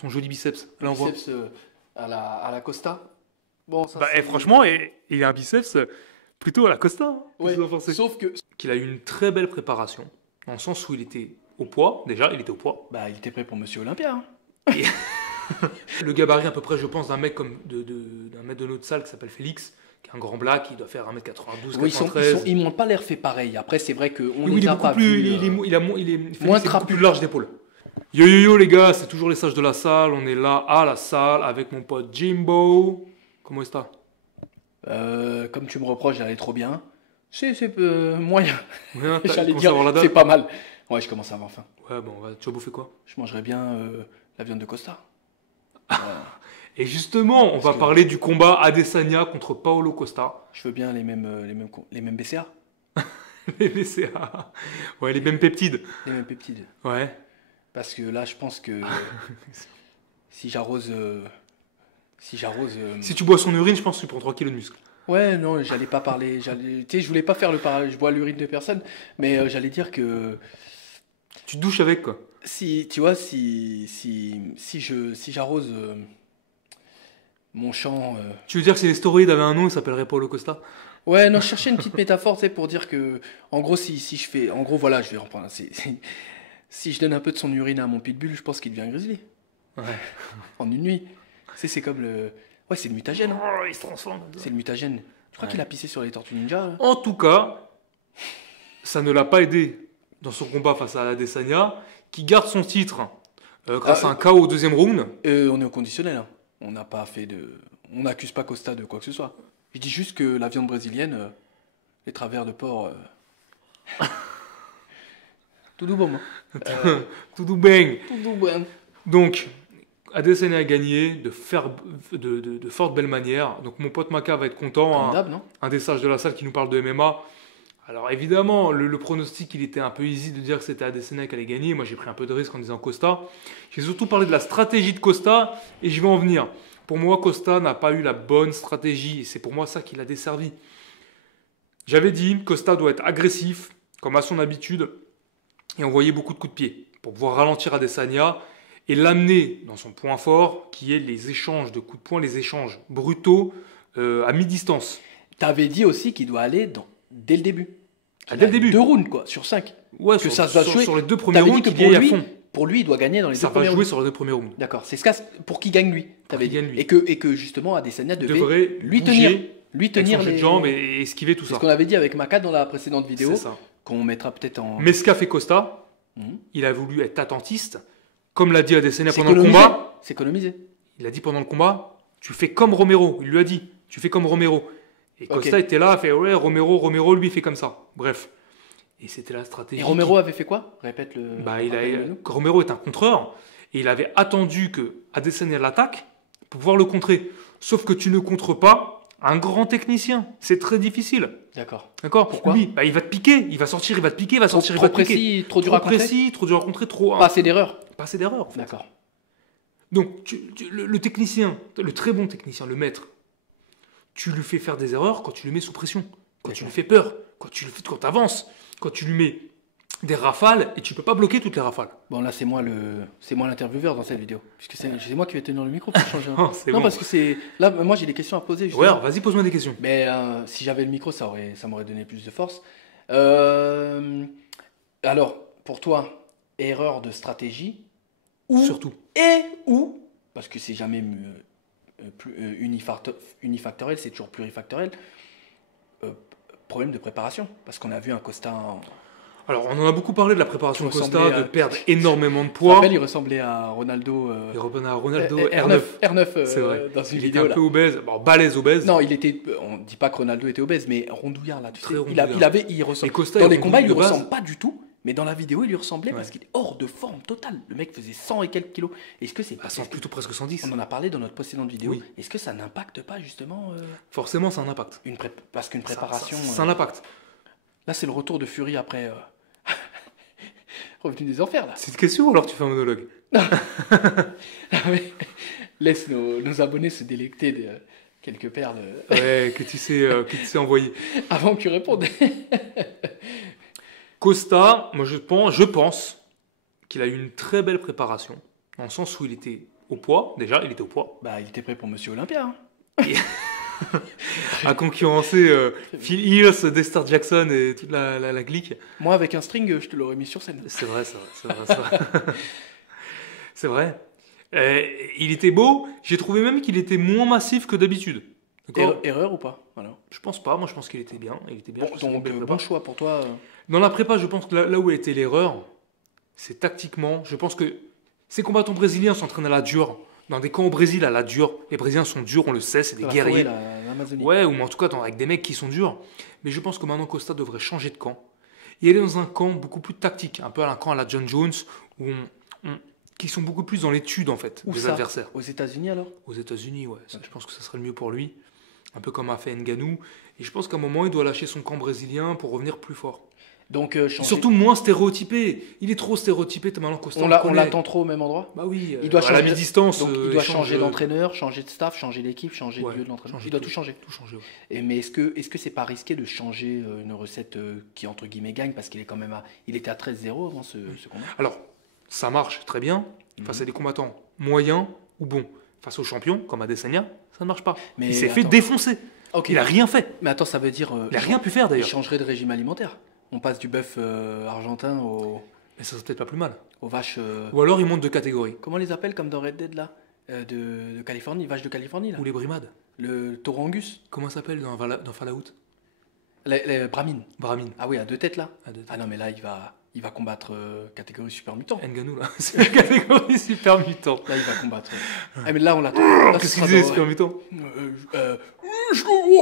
Son joli biceps. Là, on voit. Biceps à la Costa. Bon, ça, Franchement, il a un biceps plutôt à la Costa. Hein. Ouais, Qu'est-ce que vous en pensez? sauf que... Qu'il a eu une très belle préparation, dans le sens où il était au poids. Déjà, il était au poids. Bah, il était prêt pour Monsieur Olympia. Hein. Et le gabarit à peu près, je pense, d'un mec comme d'un mec de notre salle qui s'appelle Félix, qui est un grand black, il doit faire 1m92, Oui, 93. ils m'ont pas l'air fait pareil. Après, c'est vrai qu'on Oui, les il est a beaucoup pas plus, vus, il est Félix moins est beaucoup trapu. plus large d'épaule. Yo yo yo les gars, c'est toujours les sages de la salle. On est là à la salle avec mon pote Jimbo. Comment est-ce que Comme tu me reproches d'aller trop bien, c'est moyen. ouais, J'allais dire, la c'est date. pas mal. Ouais, je commence à avoir faim. Ouais, bon, tu vas bouffer quoi? Je mangerais bien la viande de Costa. Et justement, on va parler du combat Adesanya contre Paulo Costa. Je veux bien les mêmes BCA, Les BCA. Ouais, les mêmes peptides. les mêmes peptides. Ouais. Parce que là, je pense que si j'arrose... Si tu bois son urine, je pense que tu prends 3 kilos de muscle. Ouais, non, j'allais pas parler. Tu sais, je voulais pas faire le parallèle. Je bois l'urine de personne, mais j'allais dire que Tu te douches avec, quoi. si, tu vois, si j'arrose mon champ. Tu veux dire que si les stéroïdes avaient un nom, il s'appellerait Paulo Costa? Ouais, non, je cherchais une petite métaphore, tu sais, pour dire que, en gros, si je fais, en gros, voilà, je vais reprendre. Si je donne un peu de son urine à mon pitbull, je pense qu'il devient grizzly Ouais. en une nuit. Tu sais, c'est comme le, ouais, c'est le mutagène. Hein. Oh, il se transforme. C'est le mutagène. Tu crois qu'il a pissé sur les tortues ninja là En tout cas, ça ne l'a pas aidé dans son combat face à Adesanya, qui garde son titre grâce à un KO au deuxième round. On est au conditionnel. Hein. On n'a pas fait de, on n'accuse pas Costa de quoi que ce soit. Je dis juste que la viande brésilienne, les travers de porc, tout doux bon. Hein. Tout bang. Tout doux bon. Donc, Adesanya a gagné de fort belle manière. Donc, mon pote Maka va être content. Comme Hein. d'hab, non? Un des sages de la salle qui nous parle de MMA. Alors, évidemment, le pronostic, il était un peu easy de dire que c'était Adesanya qui allait gagner. Moi, j'ai pris un peu de risque en disant Costa. J'ai surtout parlé de la stratégie de Costa et je vais en venir. Pour moi, Costa n'a pas eu la bonne stratégie et c'est pour moi ça qui l'a desservi. J'avais dit, Costa doit être agressif, comme à son habitude, et envoyer beaucoup de coups de pied pour pouvoir ralentir Adesanya et l'amener dans son point fort, qui est les échanges de coups de poing, les échanges brutaux à mi-distance. T'avais dit aussi qu'il doit aller dès le début. Dès le début. 2 rounds, quoi, sur 5. Ouais, Que ça doit jouer. sur les deux premiers T'avais rounds, dit que qu'il y aille à fond. pour lui, il doit gagner dans les Ça deux va premiers jouer rounds. sur les deux premiers rounds. D'accord, c'est ce cas pour qu'il gagne lui. T'avais qu'il dit. gagne lui. Et que justement Adesanya Devrait devait lui bouger, tenir avec son jeu de les jambes et esquiver tout C'est ça. ce qu'on avait dit avec Maka dans la précédente vidéo, C'est ça. qu'on mettra peut-être en. Mais ce qu'a fait Costa, Mhm. il a voulu être attentiste. Comme l'a dit Adesanya pendant le S'économiser. combat, S'économiser. il a dit pendant le combat, tu fais comme Romero. Il lui a dit, tu fais comme Romero. Et Costa Ok. était là, a fait ouais, Romero, lui, il fait comme ça. Bref. Et c'était la stratégie. Et Romero avait fait quoi? Répète le. rappelle-le-nous. Romero est un contreur. Et il avait attendu que Adesanya l'attaque pour pouvoir le contrer. Sauf que tu ne contres pas un grand technicien. C'est très difficile. D'accord. D'accord? Pourquoi? Lui, il va te piquer. Il va sortir, il va te piquer, il va sortir, il Trop va te piquer. précis, trop dur Trop à contrer. précis, trop dur à contrer, trop. Pas assez d'erreurs. Pas assez d'erreurs. En fait. D'accord. Donc, le technicien, le très bon technicien, le maître, tu lui fais faire des erreurs quand tu le mets sous pression, quand tu lui fais peur, quand tu avances, quand tu lui mets des rafales et tu peux pas bloquer toutes les rafales. Bon là c'est moi l'intervieweur dans cette vidéo puisque c'est moi qui vais tenir le micro pour changer. Oh, c'est non bon. parce que c'est là moi j'ai des questions à poser. Ouais, justement. alors, vas-y, pose-moi des questions. Mais si j'avais le micro ça m'aurait donné plus de force. Alors pour toi erreur de stratégie ou Surtout. ou parce que c'est jamais unifactoriel, c'est toujours plurifactoriel. Problème de préparation parce qu'on a vu un Costa Alors, on en a beaucoup parlé de la préparation de Il Costa, ressemblait de à- perdre énormément de Je me poids. rappelle, il ressemblait à Ronaldo. Il revenait à Ronaldo R9, R9. R9 C'est vrai. dans une Il vidéo était un là. peu obèse, bon, balèze obèse. Non, il était. On dit pas que Ronaldo était obèse, mais rondouillard là, tu Très sais. rondouillard. Il ressemble. Et Costa, Dans il les combats, il lui rondouille de base. ressemble pas du tout, mais dans la vidéo, il lui ressemblait Ouais. parce qu'il est hors de forme totale. Le mec faisait 100 et quelques kilos. Est-ce que c'est Bah, pas c'est plutôt presque 110. On en a parlé dans notre précédente vidéo. Oui. Est-ce que ça n'impacte pas justement Forcément, c'est un impact. parce qu'une préparation. C'est un impact. Là, c'est le retour de Fury après. Revenu des enfers là. C'est une question ou alors tu fais un monologue? Ah, mais laisse nos abonnés se délecter de quelques perles Ouais, que tu sais envoyer. avant que tu répondes. Costa, moi je pense qu'il a eu une très belle préparation, dans le sens où il était au poids, déjà, il était au poids. Bah, il était prêt pour Monsieur Olympia. Hein. À concurrencer Phil Heath, Dexter Jackson et toute la clique. Moi, avec un string, je te l'aurais mis sur scène. C'est vrai, c'est vrai, c'est vrai. C'est vrai. Il était beau. J'ai trouvé même qu'il était moins massif que d'habitude. D'accord. Erreur ou pas? Voilà. Je pense pas. Moi, je pense qu'il était bien. Il était bien. Bon, donc, bon choix pour toi. Dans la prépa, je pense que là où a été l'erreur, c'est tactiquement. Je pense que ces combattants brésiliens s'entraînent à la dure. Dans des camps au Brésil, à la dure. Les Brésiliens sont durs, on le sait, c'est des guerriers. L'Amazonie. Ouais, ou en tout cas avec des mecs qui sont durs. Mais je pense que maintenant Costa devrait changer de camp et aller dans un camp beaucoup plus tactique, un peu un camp à la John Jones, où qui sont beaucoup plus dans l'étude en fait Où des ça? adversaires. Aux États-Unis alors? Aux États-Unis, ouais. Je pense que ça serait le mieux pour lui. Un peu comme a fait Ngannou. Et je pense qu'à un moment, il doit lâcher son camp brésilien pour revenir plus fort. Donc, Surtout moins stéréotypé. Il est trop stéréotypé, maintenant Costa. on l'attend trop au même endroit? Bah oui, il doit à la mi-distance. Donc, il doit changer d'entraîneur, changer de staff, changer d'équipe, changer de lieu d'entraînement. Il doit tout changer. Tout changer, ouais. Mais est-ce que c'est pas risqué de changer une recette qui, entre guillemets, gagne? Parce qu'il est quand même il était à 13-0 avant ce combat. Alors, ça marche très bien face à des combattants moyens ou bons. Face aux champions, comme Adesanya, ça ne marche pas. Mais il s'est fait défoncer. Okay. Il a rien fait. Mais attends, ça veut dire... il a rien pu faire d'ailleurs. Il changerait de régime alimentaire. On passe du bœuf argentin Mais ça serait peut-être pas plus mal. Aux vaches... Ou alors il monte de catégorie. Comment on les appelle comme dans Red Dead là de Californie, vaches de Californie là. Ou les brimades. Le taureau Angus. Comment ça s'appelle dans Fallout? Les Brahmines. Brahmine. Ah oui, à 2 têtes là. À 2 têtes. Ah non mais là il va combattre catégorie super mutant. Ngannou là, c'est la catégorie super mutant. Là il va combattre. Ah mais là on l'attend. Qu'est-ce qu'il disait super mutant?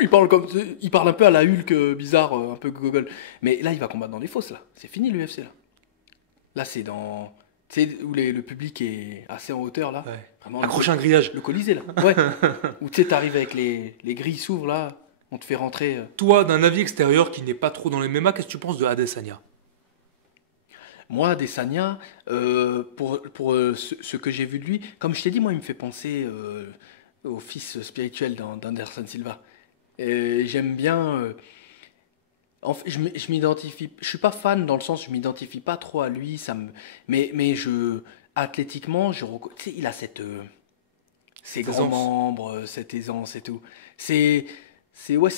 Il parle un peu à la Hulk bizarre, un peu gogol. Mais là il va combattre dans les fosses là. C'est fini l'UFC là. Là c'est dans... Tu sais, où le public est assez en hauteur là. Ouais. Vraiment, accrocher un grillage. Le Colisée là. Ouais. Où tu sais, t'arrives avec les grilles s'ouvrent là. On te fait rentrer. Toi, d'un avis extérieur qui n'est pas trop dans les MMA, qu'est-ce que tu penses de Adesanya? Moi, Adesanya, pour ce que j'ai vu de lui, comme je t'ai dit, moi, il me fait penser au fils spirituel d'Anderson Silva. Et j'aime bien. En fait, je m'identifie. Je suis pas fan dans le sens, je m'identifie pas trop à lui. Mais athlétiquement, tu sais, il a ces grands membres, cette aisance et tout. C'est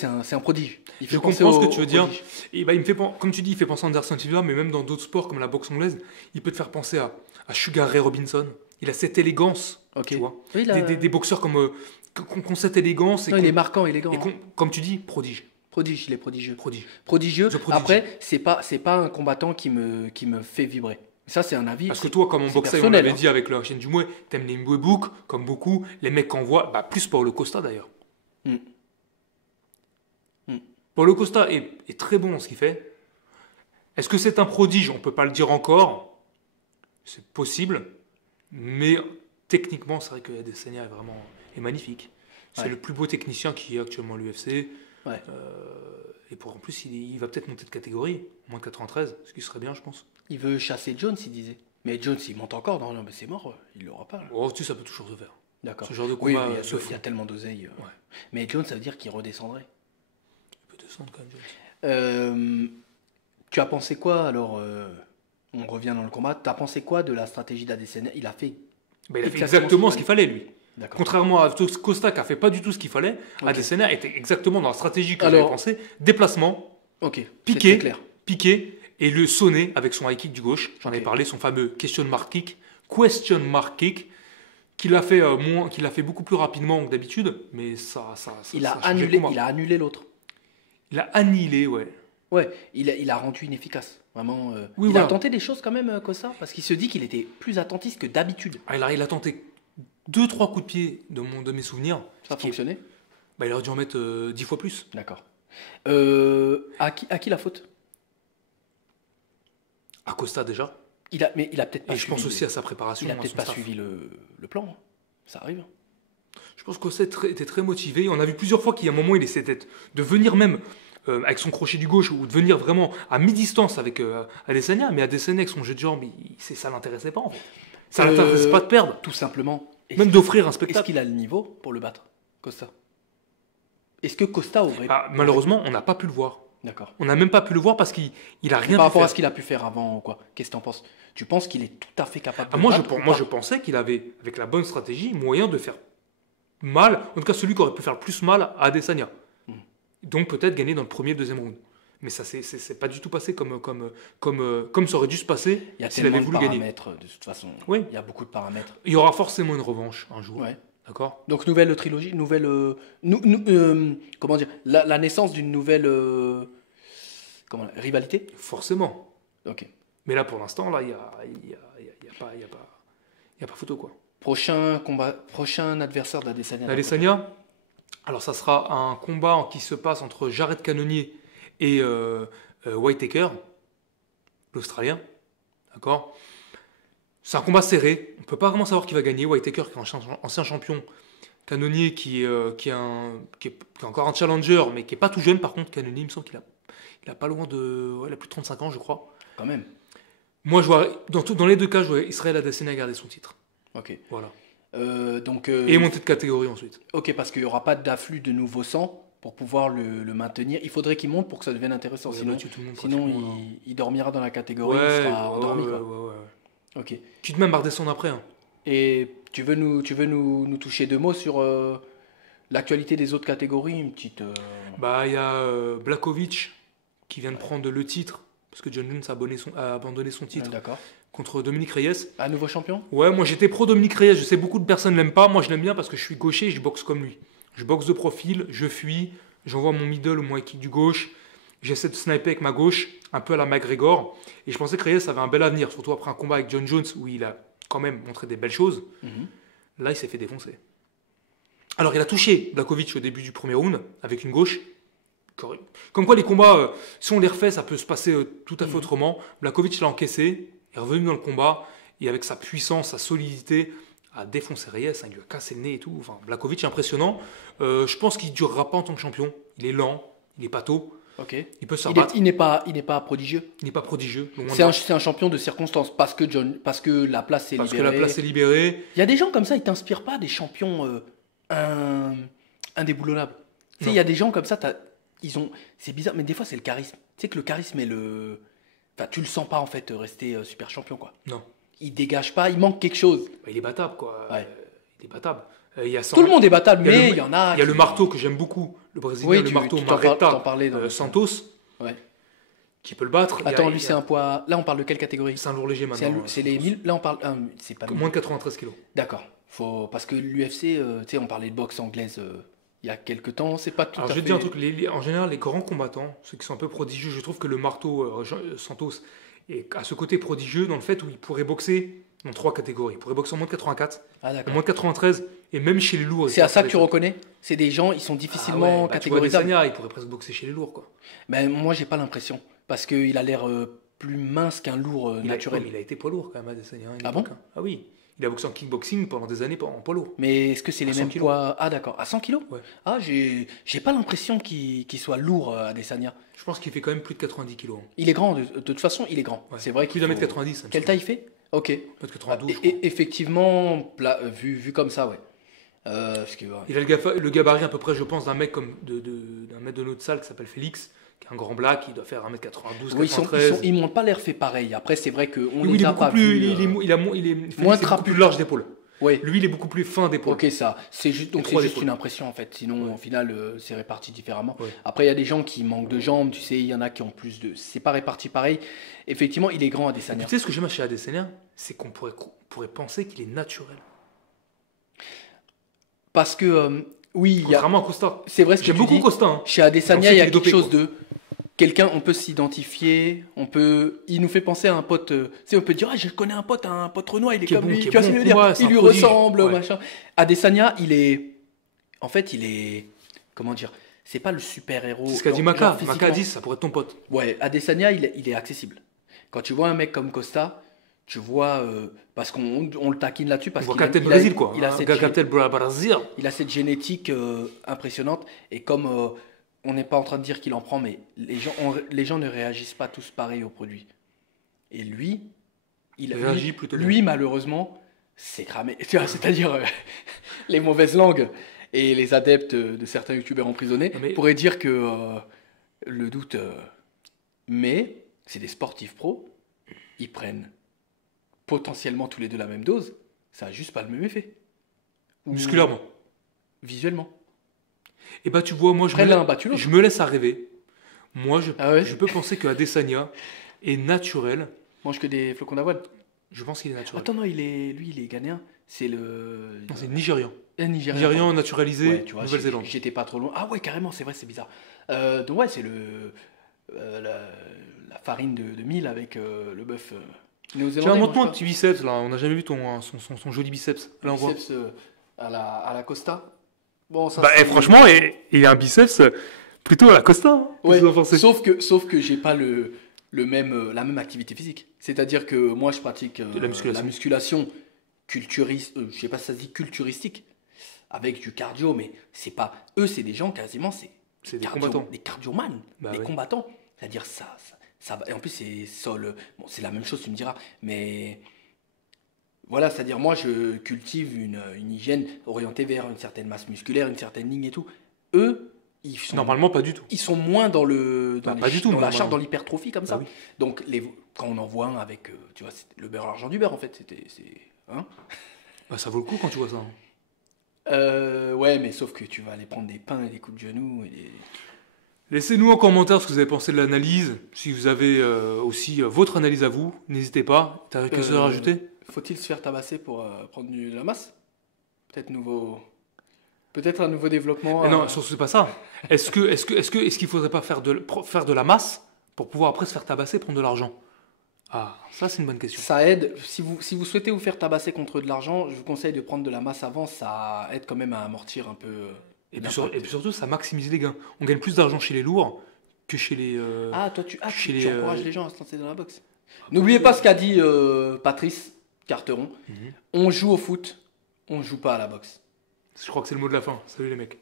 un prodige. Je comprends ce que tu veux dire. Et bah, il me fait, comme tu dis, il fait penser à Anderson Silva, mais même dans d'autres sports comme la boxe anglaise, il peut te faire penser à Sugar Ray Robinson. Il a cette élégance, tu vois. Oui, des boxeurs qui ont cette élégance. Non, il est marquant, élégant. Et comme tu dis, prodige. Prodige, il est prodigieux. Prodigieux. Après, c'est pas un combattant qui me fait vibrer. Ça, c'est un avis. Parce que toi, comme en boxeur, on l'avait dit avec la chaîne du Mouet, t'aimes les Mbouebouk, comme beaucoup, les mecs qu'on voit, plus Paulo Costa d'ailleurs. Paulo Costa est très bon dans ce qu'il fait. Est-ce que c'est un prodige? On ne peut pas le dire encore. C'est possible. Mais techniquement, c'est vrai que Adesanya est magnifique. C'est le plus beau technicien qui est actuellement à l'UFC. Ouais. Et en plus, il va peut-être monter de catégorie, moins de 93, ce qui serait bien, je pense. Il veut chasser Jones, il disait. Mais Jones, il monte encore. Non, mais c'est mort, il l'aura pas. Là. Oh, tu sais, ça peut toujours se faire. D'accord. Ce genre de combat, il y a tellement d'oseille. Ouais. Mais Jones, ça veut dire qu'il redescendrait. Il peut descendre quand même, Jones. Tu as pensé quoi, alors on revient dans le combat. Tu as pensé quoi de la stratégie d'Adesanya? Il a fait... il a fait exactement ce qu'il fallait, lui. D'accord. Contrairement à Costa qui a fait pas du tout ce qu'il fallait, Adesanya était exactement dans la stratégie que j'avais pensé. Déplacement, piquer et le sonner avec son high kick du gauche. J'en avais parlé, son fameux question mark kick, qu'il a fait beaucoup plus rapidement que d'habitude, mais il a annulé l'autre. Il a annihilé, ouais. Ouais, il a rendu inefficace. Vraiment. Il a tenté des choses quand même, Costa, parce qu'il se dit qu'il était plus attentiste que d'habitude. Il a tenté 2-3 coups de pied de mes souvenirs. Ça a fonctionné? Il aurait dû en mettre 10 fois plus. D'accord. À qui la faute? À Costa déjà. Mais il a peut-être pas suivi. Et je pense aussi à sa préparation. Il a peut-être pas suivi le plan. Ça arrive. Je pense que Costa était très motivé. On a vu plusieurs fois qu'il y a un moment, il essayait de venir même avec son crochet du gauche ou de venir vraiment à mi-distance avec Adesanya. Mais Adesanya avec son jeu de jambes, ça ne l'intéressait pas en fait. Ça ne l'intéressait pas de perdre. Tout simplement. Même d'offrir un spectacle. Est-ce qu'il a le niveau pour le battre, Costa? Est-ce que Costa aurait... Malheureusement, on n'a pas pu le voir. D'accord. On n'a même pas pu le voir parce qu'il a rien Par pu rapport faire. à ce qu'il a pu faire avant, quoi. Qu'est-ce que tu en penses? Tu penses qu'il est tout à fait capable de Ah, moi, je, battre ou moi, pas? je pensais qu'il avait, avec la bonne stratégie, moyen de faire mal, en tout cas celui qui aurait pu faire le plus mal à Adesanya. Mm. Donc peut-être gagner dans le premier, deuxième round. Mais ça, c'est pas du tout passé comme ça aurait dû se passer Il y a s'il avait tellement de voulu gagner. paramètres, de toute façon. Oui. Il y a beaucoup de paramètres. Il y aura forcément une revanche un jour. Ouais. D'accord. Donc, nouvelle trilogie, nouvelle. Comment dire? La naissance d'une nouvelle. Rivalité? Forcément. Ok. Mais là, pour l'instant, là, il y a pas photo, quoi. Prochain combat, prochain adversaire d'Adesanya. Adesanya, alors ça sera un combat qui se passe entre Jared Cannonier et Whittaker, l'Australien. D'accord. C'est un combat serré. On peut pas vraiment savoir qui va gagner. Whittaker, qui est un ancien champion. Cannonier, qui est encore un challenger, mais qui est pas tout jeune. Par contre, Cannonier, il me semble qu'il a pas loin de... Ouais, il a plus de 35 ans, je crois. Quand même. Moi, je vois, dans les deux cas, je vois Israël Adesanya garder son titre. Ok. Voilà. Donc. Et monter de catégorie ensuite. Ok, parce qu'il n'y aura pas d'afflux de nouveaux sang pour pouvoir le maintenir. Il faudrait qu'il monte pour que ça devienne intéressant. Il a Sinon, battu tout le monde, sinon pratiquement, là. il dormira dans la catégorie, il Ouais, sera endormi. Quoi. ouais. Ok. Quitte même à redescendre après. Hein. Et tu veux nous toucher deux mots sur l'actualité des autres catégories, une petite. Bah, il y a Blakovic qui vient de prendre le titre, parce que John Jones a abandonné son titre D'accord. contre Dominique Reyes. Un nouveau champion? Ouais, moi j'étais pro Dominique Reyes, je sais beaucoup de personnes l'aiment pas, moi je l'aime bien parce que je suis gaucher et je boxe comme lui. Je boxe de profil, je fuis, j'envoie mon middle ou mon kick du gauche, j'essaie de sniper avec ma gauche, un peu à la McGregor, et je pensais que Reyes avait un bel avenir, surtout après un combat avec John Jones où il a quand même montré des belles choses. Mhm. Là, il s'est fait défoncer. Alors, il a touché Blakovic au début du premier round avec une gauche. Comme quoi, les combats, si on les refait, ça peut se passer tout à fait autrement. Blakovic l'a encaissé, est revenu dans le combat, et avec sa puissance, sa solidité, a défoncé Reyes, hein, il lui a cassé le nez et tout. Enfin, Blakovic est impressionnant. Je pense qu'il ne durera pas en tant que champion. Il est lent, il est pâteau, Ok. il peut se faire battre. Il n'est pas prodigieux. Il n'est pas prodigieux. loin de C'est là. un champion de circonstance parce que la place est Parce que libérée. la place est libérée. Il y a des gens comme ça, ils t'inspirent pas des champions indéboulonnables. Tu sais, Non. il y a des gens comme ça, c'est bizarre, mais des fois c'est le charisme. Tu sais que le charisme est enfin, tu le sens pas en fait rester super champion quoi. Non. Il dégage pas, il manque quelque chose. Bah, il est battable, quoi. Ouais. Il est battable. Il y a Tout le monde est battable, il y a mais le- il y en a. Il y a le qui- marteau que j'aime beaucoup, le brésilien, Oui, le marteau tu t'en Marreta parlais dans le- Santos, Ouais. qui peut le battre. Attends, Il y a- lui c'est un poids. Là on parle de quelle catégorie? C'est un lourd léger C'est maintenant. les 1000. Là on parle. C'est pas 1000. Moins de 93 kilos. D'accord. Parce que l'UFC, tu sais, on parlait de boxe anglaise il y a quelques temps, c'est pas tout Alors à je vais fait. te dire un truc, en général, les grands combattants, ceux qui sont un peu prodigieux, je trouve que le marteau Santos a ce côté prodigieux dans le fait où il pourrait boxer dans 3 catégories. Il pourrait boxer en moins de 84, Ah en d'accord. moins de 93, et même chez les lourds. il C'est à peut ça faire que des tu trucs. reconnais? C'est des gens, ils sont Ah difficilement ouais, bah, tu vois, catégorisables. Adesanya, il pourrait presque boxer chez les lourds, quoi. Mais moi, j'ai pas l'impression. Parce qu'il a l'air plus mince qu'un lourd naturel. Il a été poids lourd quand même, Adesanya. à une Ah époque, bon hein. Ah oui. Il a boxé en kickboxing pendant des années en poids lourd. Mais est-ce que c'est les 100 mêmes kilos. poids? Ah d'accord. À 100 kilos? Ouais. Ah, j'ai pas l'impression qu'il soit lourd, Adesanya. Je pense qu'il fait quand même plus de 90 kilos. Hein. Il est grand, de toute façon, il est grand. Ouais. C'est vrai Plus qu'il d'un faut- mètre 90. ça me Quelle semble. taille il fait? Ok. Peut-être 92, je Et- crois. effectivement, vu comme ça, ouais. Parce que, ouais. Il a le gabarit à peu près, je pense, d'un mec d'un mec de notre salle qui s'appelle Félix, qui est un grand black, il doit faire 1m92, Oui, 93. ils m'ont pas l'air fait pareil. Après, c'est vrai qu'on Oui, les il est a beaucoup pas plus, vus, Félix moins est beaucoup trapu. plus large d'épaule. Ouais. Lui, il est beaucoup plus fin d'épaule. Ok, ça. C'est juste, donc trois c'est juste épaules. une impression en fait. Sinon, au final, c'est réparti différemment. Ouais. Après, il y a des gens qui manquent de jambes. Tu sais, il y en a qui ont plus de. C'est pas réparti pareil. Effectivement, il est grand à Et Adesanya. tu sais ce que j'aime chez Adesanya, c'est qu'on pourrait penser qu'il est naturel. Parce que oui, il y a. Contrairement à Costa. C'est vrai ce que J'aime tu beaucoup dis. Costa. Hein. Chez Adesanya, On sait il y a qu'il est quelque dopé, chose de. Quelqu'un, on peut s'identifier, il nous fait penser à un pote, tu sais, on peut dire, ah, je connais un pote Renoir, il est Qui est comme bon, lui, qui est tu vois ce bon que je veux dire? au combat, c'est Il un lui prodige. ressemble, Ouais. machin. Adesanya, en fait, il est, comment dire, c'est pas le super-héros. C'est ce qu'a dit genre Maka. physiquement. Maka a dit, ça pourrait être ton pote. Ouais, Adesanya, il est accessible. Quand tu vois un mec comme Costa, tu vois, parce qu'on le taquine là-dessus, On parce voit qu'il a- Captain il a- Brésil, quoi. il a Un cette gars gé- Captain Brésil. il a cette génétique impressionnante, et comme on n'est pas en train de dire qu'il en prend, mais les gens ne réagissent pas tous pareil au produit. Et lui, Il réagit plutôt bien. lui malheureusement, c'est cramé. Tu vois, c'est-à-dire les mauvaises langues et les adeptes de certains youtubeurs emprisonnés Non, mais- pourraient dire que le doute. Mais c'est des sportifs pros. Ils prennent potentiellement tous les deux la même dose. Ça n'a juste pas le même effet. Ou Musculairement. visuellement. Et bah, tu vois, moi, Après, l'un a battu l'autre. je me laisse à rêver. Moi, Ah ouais? je peux penser que Adesanya est naturel. Mange que des flocons d'avoine. Je pense qu'il est naturel. Attends, non, lui, il est ghanéen. C'est le. Non, c'est Nigérian. Nigérian. Nigérian pardon. naturalisé, Ouais, tu vois, Nouvelle-Zélande. j'étais pas trop loin. Ah ouais, carrément, c'est vrai, c'est bizarre. Donc ouais, c'est la farine de mil avec le bœuf néo-zélandais. Tiens, montre-moi un mange petit biceps là. On n'a jamais vu son joli biceps. pas. Là, on voit. Biceps à la Costa. Bon, ça, Bah, c'est- franchement, il a un biceps plutôt à la Costa. Hein. Ouais, Qu'est-ce que vous en pensez? sauf que j'ai pas la même activité physique. C'est-à-dire que moi, je pratique De la musculation. la musculation culturiste, je sais pas si ça se dit culturistique, avec du cardio, mais c'est pas. Eux, c'est des gens quasiment, C'est des cardio- combattants. des cardiomanes, Bah des ouais. combattants. C'est-à-dire ça va. Et en plus, c'est sol. Bon, c'est la même chose, tu me diras, mais. Voilà, c'est-à-dire moi je cultive une hygiène orientée vers une certaine masse musculaire, une certaine ligne et tout. Eux, Normalement, pas du tout. ils sont moins dans Bah, pas du tout, dans la normalement. charge, dans l'hypertrophie comme Bah ça. oui. Donc quand on en voit un avec, tu vois, c'est le beurre l'argent du beurre en fait. Hein. Bah, ça vaut le coup quand tu vois ça. Hein. Ouais, mais sauf que tu vas aller prendre des pains et des coups de genoux et Laissez-nous en commentaire ce que vous avez pensé de l'analyse. Si vous avez aussi votre analyse à vous, n'hésitez pas. T'as quelque chose à rajouter? Faut-il se faire tabasser pour prendre de la masse? Peut-être un nouveau développement. Mais non, surtout c'est pas ça. Est-ce qu'il faudrait pas faire de la masse pour pouvoir après se faire tabasser et prendre de l'argent? Ah, ça c'est une bonne question. Ça aide. Si vous souhaitez vous faire tabasser contre de l'argent, je vous conseille de prendre de la masse avant. Ça aide quand même à amortir un peu. Et puis surtout, ça maximise les gains. On gagne plus d'argent chez les lourds que chez les. Ah, toi, chez tu les, encourages les gens à se lancer dans la boxe. N'oubliez pas ce qu'a dit Patrice Carteron. Mhm. On joue au foot, on joue pas à la boxe. Je crois que c'est le mot de la fin. Salut les mecs.